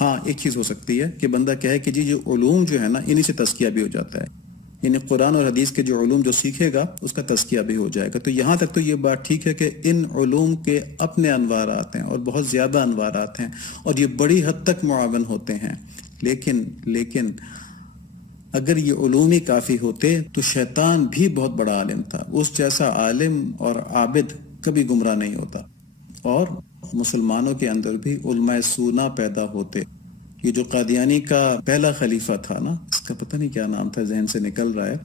ہاں ایک چیز ہو سکتی ہے کہ بندہ کہے کہ جی جو علوم جو ہے نا انہی سے تزکیہ بھی ہو جاتا ہے، یعنی قرآن اور حدیث کے جو علوم جو سیکھے گا اس کا تزکیہ بھی ہو جائے گا. تو یہاں تک تو یہ بات ٹھیک ہے کہ ان علوم کے اپنے انوارات ہیں اور بہت زیادہ انوارات ہیں اور یہ بڑی حد تک معاون ہوتے ہیں. لیکن اگر یہ علوم ہی کافی ہوتے تو شیطان بھی بہت بڑا عالم تھا، اس جیسا عالم اور عابد کبھی گمراہ نہیں ہوتا. اور مسلمانوں کے اندر بھی علماء سونا پیدا ہوتے. یہ جو قادیانی کا پہلا خلیفہ تھا نا، اس کا پتہ نہیں کیا نام تھا، ذہن سے نکل رہا ہے،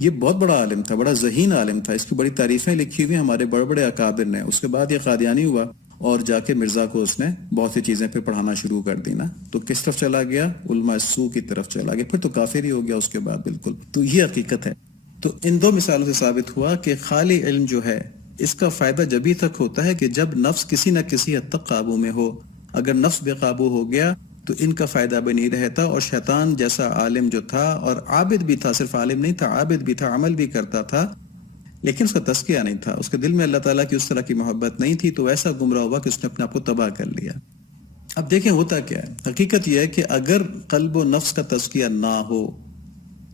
یہ بہت بڑا عالم تھا، بڑا ذہین عالم تھا، اس کی بڑی تعریفیں لکھی ہوئی ہمارے بڑے بڑے اکابر نے. اس کے بعد یہ قادیانی ہوا اور جا کے مرزا کو اس نے بہت سی چیزیں پھر پڑھانا شروع کر دی نا، تو کس طرف چلا گیا؟ علماء سو کی طرف چلا گیا، پھر تو کافر ہی ہو گیا اس کے بعد بالکل. تو یہ حقیقت ہے. تو ان دو مثالوں سے ثابت ہوا کہ خالی علم جو ہے اس کا فائدہ جبھی تک ہوتا ہے کہ جب نفس کسی نہ کسی حد تک قابو میں ہو. اگر نفس بے قابو ہو گیا تو ان کا فائدہ بھی نہیں رہتا. اور شیطان جیسا عالم جو تھا اور عابد بھی تھا، صرف عالم نہیں تھا، عابد بھی تھا، عمل بھی کرتا تھا، لیکن اس کا تزکیہ نہیں تھا، اس کے دل میں اللہ تعالیٰ کی اس طرح کی محبت نہیں تھی، تو ایسا گمراہ ہوا کہ اس نے اپنے آپ کو تباہ کر لیا. اب دیکھیں ہوتا کیا ہے. حقیقت یہ ہے کہ اگر قلب و نفس کا تزکیہ نہ ہو،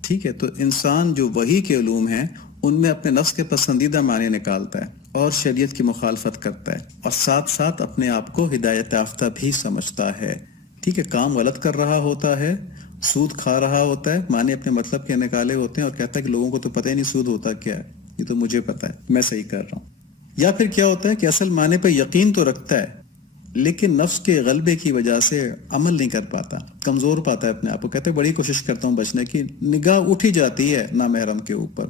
ٹھیک ہے، تو انسان جو وحی کے علوم ہیں ان میں اپنے نفس کے پسندیدہ معنی نکالتا ہے اور شریعت کی مخالفت کرتا ہے، اور ساتھ ساتھ اپنے آپ کو ہدایت یافتہ بھی سمجھتا ہے. ٹھیک ہے، کام غلط کر رہا ہوتا ہے، سود کھا رہا ہوتا ہے، معنی اپنے مطلب کے نکالے ہوتے ہیں اور کہتا ہے کہ لوگوں کو تو پتہ ہی نہیں سود ہوتا کیا ہے، یہ تو مجھے پتہ ہے، میں صحیح کر رہا ہوں. یا پھر کیا ہوتا ہے کہ اصل معنی پہ یقین تو رکھتا ہے لیکن نفس کے غلبے کی وجہ سے عمل نہیں کر پاتا، کمزور پاتا ہے اپنے آپ کو. کہتے ہیں بڑی کوشش کرتا ہوں بچنے کی، نگاہ اٹھ ہی جاتی ہے نامحرم کے اوپر،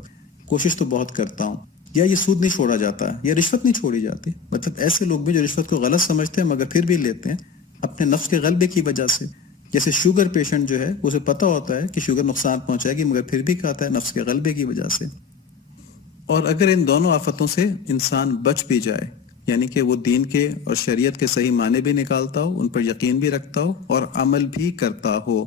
کوشش تو بہت کرتا ہوں. یا یہ سود نہیں چھوڑا جاتا، یا رشوت نہیں چھوڑی جاتی. مطلب ایسے لوگ بھی جو رشوت کو غلط سمجھتے ہیں مگر پھر بھی لیتے ہیں اپنے نفس کے غلبے کی وجہ سے. جیسے شوگر پیشنٹ جو ہے اسے پتہ ہوتا ہے کہ شوگر نقصان پہنچائے گی مگر پھر بھی کھاتا ہے نفس کے غلبے کی وجہ سے. اور اگر ان دونوں آفتوں سے انسان بچ بھی جائے، یعنی کہ وہ دین کے اور شریعت کے صحیح معنی بھی نکالتا ہو، ان پر یقین بھی رکھتا ہو اور عمل بھی کرتا ہو،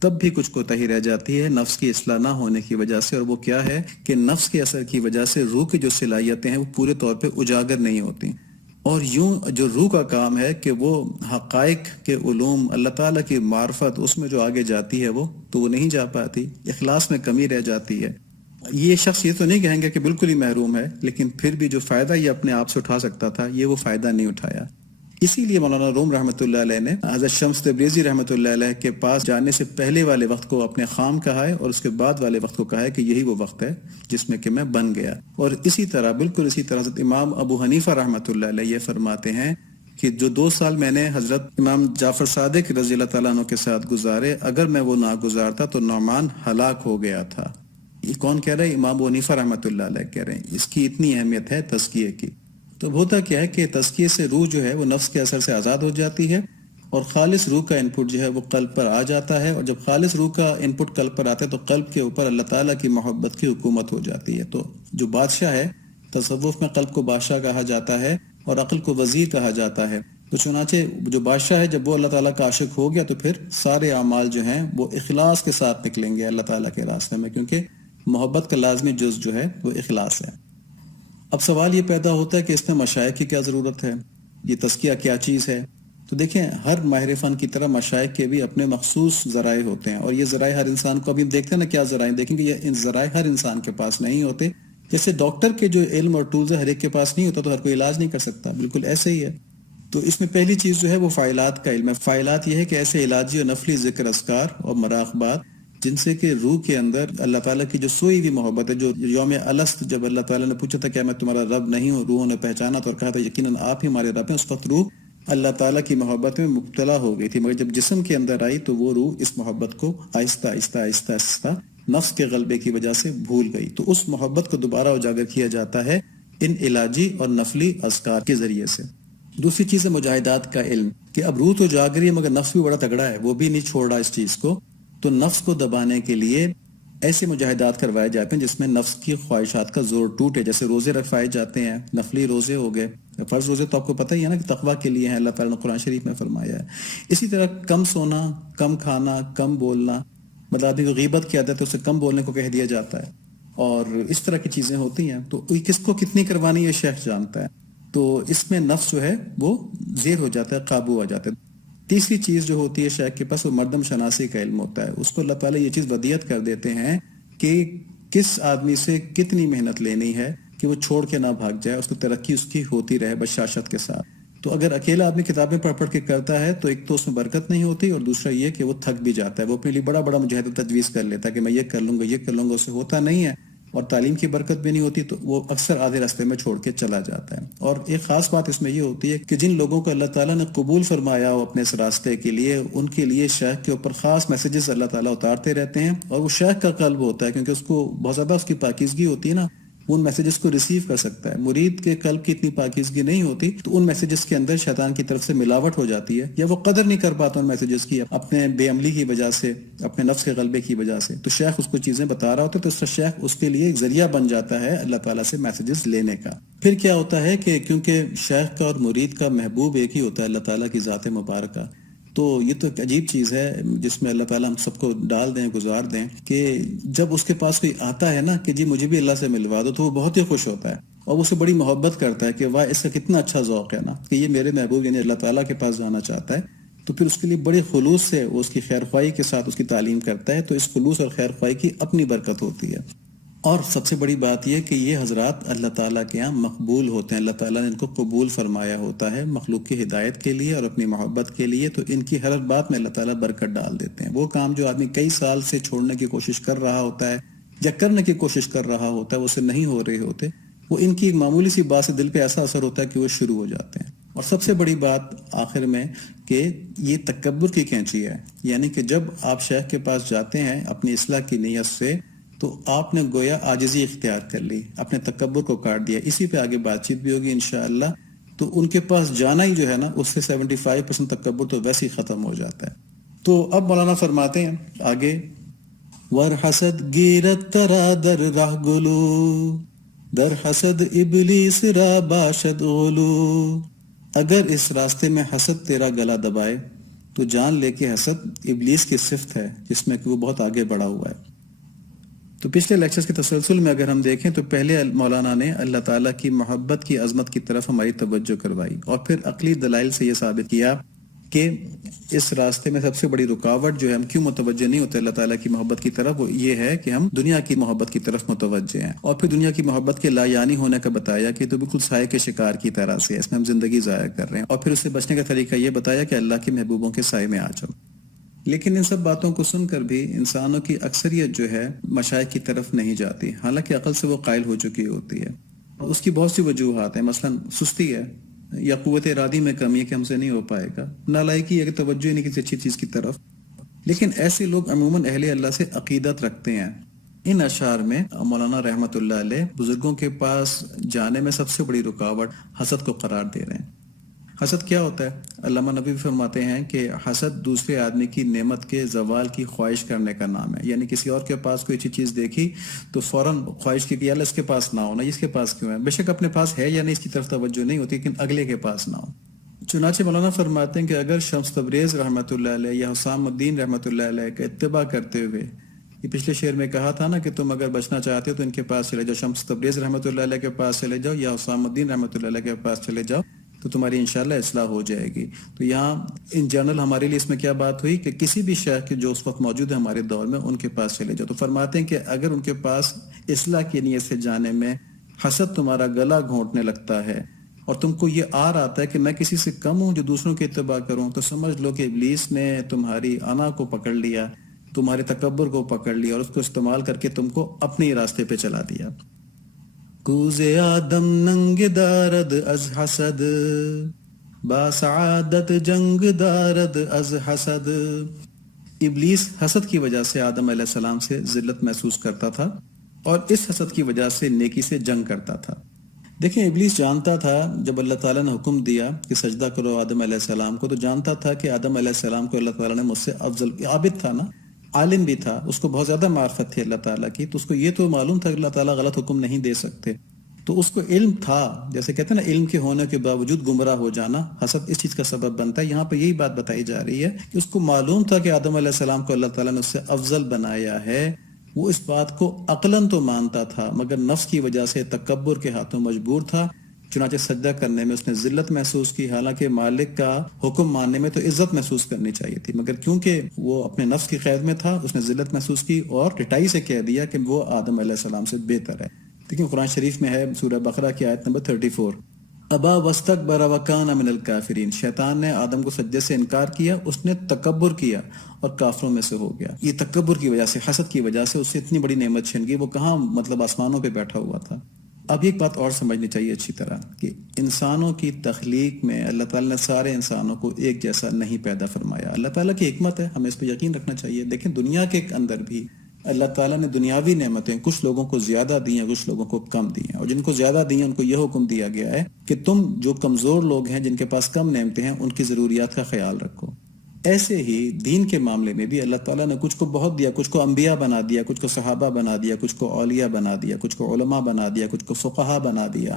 تب بھی کچھ کوتاہی رہ جاتی ہے نفس کی اصلاح نہ ہونے کی وجہ سے. اور وہ کیا ہے کہ نفس کے اثر کی وجہ سے روح کی جو صلاحیتیں ہیں وہ پورے طور پہ اجاگر نہیں ہوتی. اور یوں جو روح کا کام ہے کہ وہ حقائق کے علوم، اللہ تعالیٰ کی معرفت، اس میں جو آگے جاتی ہے وہ نہیں جا پاتی، اخلاص میں کمی رہ جاتی ہے. یہ شخص یہ تو نہیں کہیں گے کہ بالکل ہی محروم ہے، لیکن پھر بھی جو فائدہ یہ اپنے آپ سے اٹھا سکتا تھا یہ وہ فائدہ نہیں اٹھایا. اسی لیے مولانا روم رحمۃ اللہ علیہ نے حضرت شمس تبریزی رحمۃ اللہ علیہ کے پاس جانے سے پہلے والے وقت کو اپنے خام کہا ہے اور اس کے بعد والے وقت کو کہا ہے کہ یہی وہ وقت ہے جس میں کہ میں بن گیا. اور اسی طرح بالکل اسی طرح حضرت امام ابو حنیفہ رحمۃ اللہ علیہ یہ فرماتے ہیں کہ جو 2 سال میں نے حضرت امام جعفر صادق رضی اللہ تعالیٰ عنہ کے ساتھ گزارے، اگر میں وہ نہ گزارتا تو نعمان ہلاک ہو گیا تھا. یہ کون کہہ رہے ہیں؟ امام ابو حنیفہ رحمۃ اللہ علیہ کہہ رہے ہیں. اس کی اتنی اہمیت ہے تزکیے کی. تو ہوتا کیا ہے کہ تزکیے سے روح جو ہے وہ نفس کے اثر سے آزاد ہو جاتی ہے اور خالص روح کا انپٹ جو ہے وہ قلب پر آ جاتا ہے. اور جب خالص روح کا انپٹ قلب پر آتا ہے تو قلب کے اوپر اللہ تعالیٰ کی محبت کی حکومت ہو جاتی ہے. تو جو بادشاہ ہے، تصوف میں قلب کو بادشاہ کہا جاتا ہے اور عقل کو وزیر کہا جاتا ہے. تو چنانچہ جو بادشاہ ہے جب وہ اللہ تعالیٰ کا عاشق ہو گیا تو پھر سارے اعمال جو ہیں وہ اخلاص کے ساتھ نکلیں گے اللہ تعالیٰ کے راستے میں، کیونکہ محبت کا لازمی جز جو ہے وہ اخلاص ہے. اب سوال یہ پیدا ہوتا ہے کہ اس میں مشائخ کی کیا ضرورت ہے، یہ تزکیہ کیا چیز ہے؟ تو دیکھیں ہر ماہر فن کی طرح مشائخ کے بھی اپنے مخصوص ذرائع ہوتے ہیں، اور یہ ذرائع ہر انسان کو، ابھی دیکھتے ہیں نا کیا ذرائع، دیکھیں کہ یہ ذرائع ہر انسان کے پاس نہیں ہوتے. جیسے ڈاکٹر کے جو علم اور ٹولز ہے ہر ایک کے پاس نہیں ہوتا تو ہر کوئی علاج نہیں کر سکتا، بالکل ایسے ہی ہے. تو اس میں پہلی چیز جو ہے وہ فاعلات کا علم ہے. فاعلات یہ ہے کہ ایسے علاجی اور نفلی ذکر اذکار اور مراقبات جن سے کہ روح کے اندر اللہ تعالیٰ کی جو سوئی ہوئی محبت ہے، جو یوم الست جب اللہ تعالیٰ نے پوچھا تھا کہ میں تمہارا رب نہیں ہوں، روحوں نے پہچانا تو اور کہا تھا یقیناً آپ ہی ہمارے رب ہیں، اس وقت روح اللہ تعالیٰ کی محبت میں مبتلا ہو گئی تھی. مگر جب جسم کے اندر آئی تو وہ روح اس محبت کو آہستہ آہستہ آہستہ آہستہ نفس کے غلبے کی وجہ سے بھول گئی. تو اس محبت کو دوبارہ اجاگر کیا جاتا ہے ان علاجی اور نفلی اذکار کے ذریعے سے. دوسری چیز ہے مجاہدات کا علم، کہ اب روح تو جاگری ہے مگر نفس بھی بڑا تگڑا ہے، وہ بھی نہیں چھوڑ رہا اس چیز کو. تو نفس کو دبانے کے لیے ایسے مجاہدات کروائے جاتے ہیں جس میں نفس کی خواہشات کا زور ٹوٹے. جیسے روزے رکھوائے جاتے ہیں، نفلی روزے ہو گئے، فرض روزے تو آپ کو پتہ ہی ہے نا کہ تقویٰ کے لیے ہیں، اللہ تعالیٰ نے قرآن شریف میں فرمایا ہے. اسی طرح کم سونا، کم کھانا، کم بولنا، مطلب آدمی کو غیبت کی عادت ہے اسے کم بولنے کو کہہ دیا جاتا ہے، اور اس طرح کی چیزیں ہوتی ہیں. تو کس کو کتنی کروانی یہ شیخ جانتا ہے. تو اس میں نفس جو ہے وہ زیر ہو جاتا ہے، قابو آ جاتا ہے. تیسری چیز جو ہوتی ہے شیخ کے پاس وہ مردم شناسی کا علم ہوتا ہے. اس کو اللہ تعالیٰ یہ چیز ودیعت کر دیتے ہیں کہ کس آدمی سے کتنی محنت لینی ہے کہ وہ چھوڑ کے نہ بھاگ جائے, اس کو ترقی اس کی ہوتی رہے بشاشت کے ساتھ. تو اگر اکیلا آدمی کتابیں پڑھ پڑھ کے کرتا ہے تو ایک تو اس میں برکت نہیں ہوتی, اور دوسرا یہ کہ وہ تھک بھی جاتا ہے, وہ اپنے لیے بڑا بڑا مجاہدہ تجویز کر لیتا ہے کہ میں یہ کر لوں گا یہ کر لوں گا, اسے ہوتا نہیں ہے, اور تعلیم کی برکت بھی نہیں ہوتی, تو وہ اکثر آدھے راستے میں چھوڑ کے چلا جاتا ہے. اور ایک خاص بات اس میں یہ ہوتی ہے کہ جن لوگوں کو اللہ تعالیٰ نے قبول فرمایا ہو اپنے اس راستے کے لیے, ان کے لیے شیخ کے اوپر خاص میسیجز اللہ تعالیٰ اتارتے رہتے ہیں, اور وہ شیخ کا قلب ہوتا ہے کیونکہ اس کو بہت زیادہ اس کی پاکیزگی ہوتی ہے نا, ان میسیجز کو ریسیو کر سکتا ہے. مرید کے قلب کی اتنی پاکیزگی نہیں ہوتی تو ان میسیجز کے اندر شیطان کی طرف سے ملاوٹ ہو جاتی ہے, یا وہ قدر نہیں کر پاتا ان میسیجز کی اپنے بے عملی کی وجہ سے, اپنے نفس کے غلبے کی وجہ سے. تو شیخ اس کو چیزیں بتا رہا ہوتا ہے, تو اس کا شیخ اس کے لیے ایک ذریعہ بن جاتا ہے اللہ تعالیٰ سے میسیجز لینے کا. پھر کیا ہوتا ہے کہ کیونکہ شیخ کا اور مرید کا محبوب ایک ہی ہوتا ہے, اللہ تعالیٰ کی ذات مبارکہ, تو یہ تو ایک عجیب چیز ہے جس میں اللہ تعالیٰ ہم سب کو ڈال دیں, گزار دیں, کہ جب اس کے پاس کوئی آتا ہے نا کہ جی مجھے بھی اللہ سے ملوا دو, تو وہ بہت ہی خوش ہوتا ہے اور وہ اسے بڑی محبت کرتا ہے کہ واہ اس کا کتنا اچھا ذوق ہے نا کہ یہ میرے محبوب یعنی اللہ تعالیٰ کے پاس جانا چاہتا ہے. تو پھر اس کے لیے بڑے خلوص سے وہ اس کی خیر خواہی کے ساتھ اس کی تعلیم کرتا ہے, تو اس خلوص اور خیر خواہی کی اپنی برکت ہوتی ہے. اور سب سے بڑی بات یہ کہ یہ حضرات اللہ تعالیٰ کے ہاں مقبول ہوتے ہیں, اللہ تعالیٰ نے ان کو قبول فرمایا ہوتا ہے مخلوق کی ہدایت کے لیے اور اپنی محبت کے لیے, تو ان کی ہر بات میں اللہ تعالیٰ برکت ڈال دیتے ہیں. وہ کام جو آدمی کئی سال سے چھوڑنے کی کوشش کر رہا ہوتا ہے یا کرنے کی کوشش کر رہا ہوتا ہے, وہ اسے نہیں ہو رہے ہوتے, وہ ان کی ایک معمولی سی بات سے دل پہ ایسا اثر ہوتا ہے کہ وہ شروع ہو جاتے ہیں. اور سب سے بڑی بات آخر میں کہ یہ تکبر کی کینچی ہے, یعنی کہ جب آپ شیخ کے پاس جاتے ہیں اپنی اصلاح کی نیت سے, تو آپ نے گویا عاجزی اختیار کر لی, اپنے تکبر کو کاٹ دیا. اسی پہ آگے بات چیت بھی ہوگی انشاءاللہ. تو ان کے پاس جانا ہی جو ہے نا, اس سے 75% تکبر تو ویسے ہی ختم ہو جاتا ہے. تو اب مولانا فرماتے ہیں آگے, ور حسد گیرت ترا در راہ گلو در حسد ابلیس را باشد غلو. اگر اس راستے میں حسد تیرا گلا دبائے تو جان لے کے حسد ابلیس کی صفت ہے جس میں کہ وہ بہت آگے بڑھا ہوا ہے. تو پچھلے لیکچرز کے تسلسل میں اگر ہم دیکھیں تو پہلے مولانا نے اللہ تعالیٰ کی محبت کی عظمت کی طرف ہماری توجہ کروائی, اور پھر عقلی دلائل سے یہ ثابت کیا کہ اس راستے میں سب سے بڑی رکاوٹ جو ہے ہم کیوں متوجہ نہیں ہوتے اللہ تعالیٰ کی محبت کی طرف, وہ یہ ہے کہ ہم دنیا کی محبت کی طرف متوجہ ہیں. اور پھر دنیا کی محبت کے لا یعنی ہونے کا بتایا کہ تو بالکل سائے کے شکار کی طرح سے اس میں ہم زندگی ضائع کر رہے ہیں, اور پھر اس سے بچنے کا طریقہ یہ بتایا کہ اللہ کے محبوبوں کے سائے میں آ جاؤ. لیکن ان سب باتوں کو سن کر بھی انسانوں کی اکثریت جو ہے مشائخ کی طرف نہیں جاتی, حالانکہ عقل سے وہ قائل ہو چکی ہوتی ہے. اس کی بہت سی وجوہات ہیں, مثلا سستی ہے یا قوت ارادی میں کمی ہے کہ ہم سے نہیں ہو پائے گا, نالائکی ہے کہ توجہ ہی نہیں کسی اچھی چیز کی طرف. لیکن ایسے لوگ عموماً اہل اللہ سے عقیدت رکھتے ہیں. ان اشعار میں مولانا رحمۃ اللہ علیہ بزرگوں کے پاس جانے میں سب سے بڑی رکاوٹ حسد کو قرار دے رہے ہیں. حسد کیا ہوتا ہے؟ علامہ نبوی فرماتے ہیں کہ حسد دوسرے آدمی کی نعمت کے زوال کی خواہش کرنے کا نام ہے. یعنی کسی اور کے پاس کوئی اچھی چیز دیکھی تو فوراً خواہش کی کہ اللہ اس کے پاس نہ ہونا, اس کے پاس کیوں ہے, بے شک اپنے پاس ہے یا نہیں اس کی طرف توجہ نہیں ہوتی, لیکن اگلے کے پاس نہ ہو. چنانچہ مولانا فرماتے ہیں کہ اگر شمس تبریز رحمۃ اللہ علیہ یا حسام الدین رحمۃ اللہ علیہ کا اتباع کرتے ہوئے, یہ پچھلے شعر میں کہا تھا نا کہ تم اگر بچنا چاہتے ہو تو ان کے پاس چلے جاؤ, شمس تبریز رحمۃ اللہ علیہ کے پاس چلے جاؤ یا حسام الدین رحمۃ اللہ علیہ کے پاس چلے جاؤ, تو تمہاری انشاءاللہ اصلاح ہو جائے گی. تو یہاں ان جنرل ہمارے لیے اس میں کیا بات ہوئی کہ کسی بھی شیخ کے جو اس وقت موجود ہے ہمارے دور میں, ان کے پاس چلے جاؤ. تو فرماتے ہیں کہ اگر ان کے پاس اصلاح کی نیت سے جانے میں حسد تمہارا گلا گھونٹنے لگتا ہے اور تم کو یہ آر آتا ہے کہ میں کسی سے کم ہوں جو دوسروں کی اتباع کروں, تو سمجھ لو کہ ابلیس نے تمہاری انا کو پکڑ لیا, تمہارے تکبر کو پکڑ لیا اور اس کو استعمال کر کے تم کو اپنے راستے پہ چلا دیا. کوز آدم ننگ دارد از حسد با سعادت جنگ دارد از حسد. ابلیس حسد کی وجہ سے آدم علیہ السلام سے ذلت محسوس کرتا تھا اور اس حسد کی وجہ سے نیکی سے جنگ کرتا تھا. دیکھیں ابلیس جانتا تھا جب اللہ تعالیٰ نے حکم دیا کہ سجدہ کرو آدم علیہ السلام کو, تو جانتا تھا کہ آدم علیہ السلام کو اللہ تعالیٰ نے مجھ سے افضل, عابد تھا نا, عالم بھی تھا, اس کو بہت زیادہ معرفت تھی اللہ تعالیٰ کی, تو اس کو یہ تو معلوم تھا کہ اللہ تعالیٰ غلط حکم نہیں دے سکتے. تو اس کو علم تھا, جیسے کہتے ہیں نا علم کے ہونے کے باوجود گمراہ ہو جانا حسد اس چیز کا سبب بنتا ہے. یہاں پہ یہی بات بتائی جا رہی ہے کہ اس کو معلوم تھا کہ آدم علیہ السلام کو اللہ تعالیٰ نے اس سے افضل بنایا ہے. وہ اس بات کو عقلاً تو مانتا تھا مگر نفس کی وجہ سے تکبر کے ہاتھوں مجبور تھا چنانچہ سجدہ کرنے میں اس نے ذلت محسوس کی، حالانکہ مالک کا حکم ماننے میں تو عزت محسوس کرنی چاہیے تھی، مگر کیونکہ وہ اپنے نفس کی قید میں تھا اس نے ذلت محسوس کی اور ٹٹائی سے کہہ دیا کہ وہ آدم علیہ السلام سے بہتر ہے۔ لیکن قرآن شریف میں ہے سورہ بقرہ کی آیت نمبر 34، ابا واستکبر وکان من الکافرین، شیطان نے آدم کو سجدے سے انکار کیا، اس نے تکبر کیا اور کافروں میں سے ہو گیا۔ یہ تکبر کی وجہ سے، حسد کی وجہ سے اس سے اتنی بڑی نعمت چھن گئی، وہ کہاں مطلب آسمانوں پہ بیٹھا ہوا تھا۔ اب ایک بات اور سمجھنی چاہیے اچھی طرح کہ انسانوں کی تخلیق میں اللہ تعالیٰ نے سارے انسانوں کو ایک جیسا نہیں پیدا فرمایا۔ اللہ تعالیٰ کی حکمت ہے، ہمیں اس پہ یقین رکھنا چاہیے۔ دیکھیں دنیا کے اندر بھی اللہ تعالیٰ نے دنیاوی نعمتیں کچھ لوگوں کو زیادہ دی ہیں، کچھ لوگوں کو کم دی ہیں، اور جن کو زیادہ دی ہیں ان کو یہ حکم دیا گیا ہے کہ تم جو کمزور لوگ ہیں، جن کے پاس کم نعمتیں ہیں، ان کی ضروریات کا خیال رکھو۔ ایسے ہی دین کے معاملے میں بھی اللہ تعالیٰ نے کچھ کو بہت دیا، کچھ کو انبیاء بنا دیا، کچھ کو صحابہ بنا دیا، کچھ کو اولیاء بنا دیا، کچھ کو علماء بنا دیا، کچھ کو فقہا بنا دیا،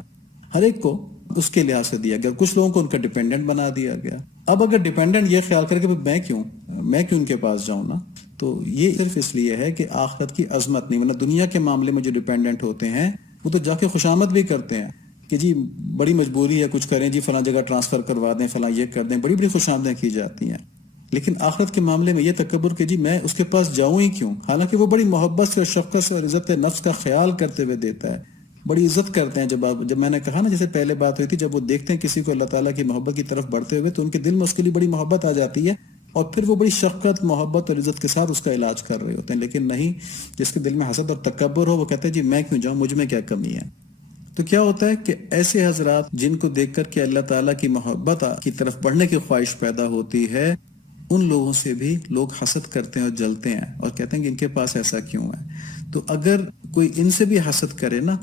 ہر ایک کو اس کے لحاظ سے دیا گیا۔ کچھ لوگوں کو ان کا ڈیپینڈنٹ بنا دیا گیا۔ اب اگر ڈیپینڈنٹ یہ خیال کرے کہ میں کیوں ان کے پاس جاؤں نا، تو یہ صرف اس لیے ہے کہ آخرت کی عظمت نہیں، ورنہ دنیا کے معاملے میں جو ڈیپینڈنٹ ہوتے ہیں وہ تو جا کے خوشامد بھی کرتے ہیں کہ جی بڑی مجبوری ہے، کچھ کریں جی، فلاں جگہ ٹرانسفر کروا دیں، فلاں یہ کر دیں، بڑی بڑی خوشامدیں کی جاتی ہیں۔ لیکن آخرت کے معاملے میں یہ تکبر کہ جی میں اس کے پاس جاؤں ہی کیوں، حالانکہ وہ بڑی محبت سے اور شفقت سے اور عزت نفس کا خیال کرتے ہوئے دیتا ہے، بڑی عزت کرتے ہیں۔ جب میں نے کہا نا جیسے پہلے بات ہوئی تھی، جب وہ دیکھتے ہیں کسی کو اللہ تعالیٰ کی محبت کی طرف بڑھتے ہوئے تو ان کے دل میں اس کے لیے بڑی محبت آ جاتی ہے، اور پھر وہ بڑی شفقت، محبت اور عزت کے ساتھ اس کا علاج کر رہے ہوتے ہیں۔ لیکن نہیں، جس کے دل میں حسد اور تکبر ہو وہ کہتے ہیں جی میں کیوں جاؤں، مجھ میں کیا کمی ہے۔ تو کیا ہوتا ہے کہ ایسے حضرات جن کو دیکھ کر کے اللہ تعالیٰ کی محبت کی طرف بڑھنے کی خواہش پیدا ہوتی ہے، ان لوگوں سے بھی لوگ حسد کرتے ہیں اور جلتے ہیں اور کہتے ہیں کہ ان کے پاس ایسا کیوں ہے۔ تو اگر کوئی ان سے بھی حسد کرے نا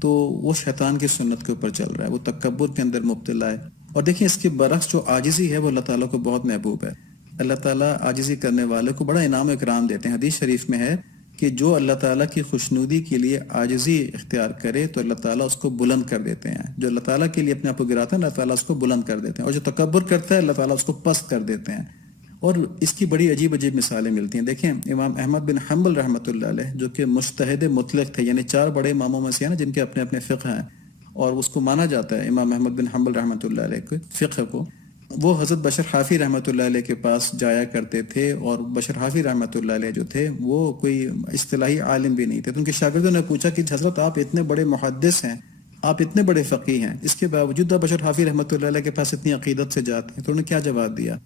تو وہ شیطان کی سنت کے اوپر چل رہا ہے، وہ تکبر کے اندر مبتلا ہے۔ اور دیکھیں اس کے برعکس جو عاجزی ہے وہ اللہ تعالیٰ کو بہت محبوب ہے۔ اللہ تعالیٰ عاجزی کرنے والے کو بڑا انعام و اکرام دیتے ہیں۔ حدیث شریف میں ہے کہ جو اللہ تعالیٰ کی خوشنودی کے لیے عاجزی اختیار کرے تو اللہ تعالیٰ اس کو بلند کر دیتے ہیں۔ جو اللہ تعالیٰ کے لیے اپنے آپ کو گراتا ہے اللہ تعالیٰ اس کو بلند کر دیتے ہیں، اور جو تکبر کرتا ہے اللہ تعالیٰ اس کو پست کر دیتے ہیں۔ اور اس کی بڑی عجیب عجیب مثالیں ملتی ہیں۔ دیکھیں امام احمد بن حنبل رحمۃ اللہ علیہ جو کہ مجتہد مطلق تھے، یعنی 4 بڑے اماموں میں سے ہیں جن کے اپنے اپنے فقہ ہیں، اور اس کو مانا جاتا ہے امام احمد بن حنبل رحمۃ اللہ علیہ کے فقہ کو۔ وہ حضرت بشر حافی رحمۃ اللہ علیہ کے پاس جایا کرتے تھے، اور بشر حافی رحمۃ اللہ علیہ جو تھے وہ کوئی اصطلاحی عالم بھی نہیں تھے۔ تو ان کے شاگردوں نے پوچھا کہ حضرت آپ اتنے بڑے محدث ہیں، آپ اتنے بڑے فقیہ ہیں، اس کے باوجود آپ بشر حافی رحمۃ اللہ علیہ کے پاس اتنی عقیدت سے جاتے ہیں۔ تو انہوں نے کیا جواب دیا؟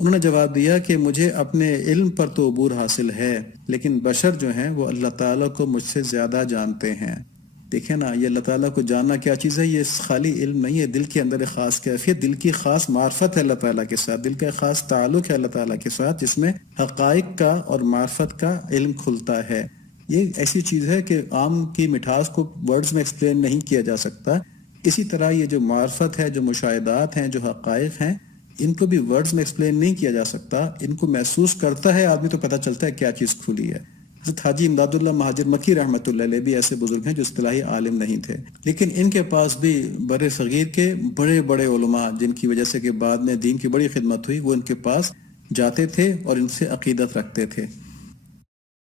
انہوں نے جواب دیا کہ مجھے اپنے علم پر تو عبور حاصل ہے، لیکن بشر جو ہیں وہ اللہ تعالیٰ کو مجھ سے زیادہ جانتے ہیں۔ دیکھیں نا، یہ اللہ تعالیٰ کو جاننا کیا چیز ہے، یہ خالی علم نہیں ہے، دل کے اندر ایک خاص کیفیت، دل کی خاص معرفت ہے اللہ تعالیٰ کے ساتھ، دل کا ایک خاص تعلق ہے اللہ تعالیٰ کے ساتھ، جس میں حقائق کا اور معرفت کا علم کھلتا ہے۔ یہ ایسی چیز ہے کہ آم کی مٹھاس کو ورڈز میں ایکسپلین نہیں کیا جا سکتا۔ اسی طرح یہ جو معرفت ہے، جو مشاہدات ہیں، جو حقائق ہیں، ان کو بھی ورڈز میں ایکسپلین نہیں کیا جا سکتا، ان کو محسوس کرتا ہے آدمی تو پتہ چلتا ہے کیا چیز کھلی ہے۔ حضرت حاجی امداد اللہ مہاجر مکی رحمۃ اللہ علیہ بھی ایسے بزرگ ہیں جو اصطلاحی عالم نہیں تھے، لیکن ان کے پاس بھی بر صغیر کے بڑے بڑے علماء جن کی وجہ سے کہ بعد میں دین کی بڑی خدمت ہوئی، وہ ان کے پاس جاتے تھے اور ان سے عقیدت رکھتے تھے۔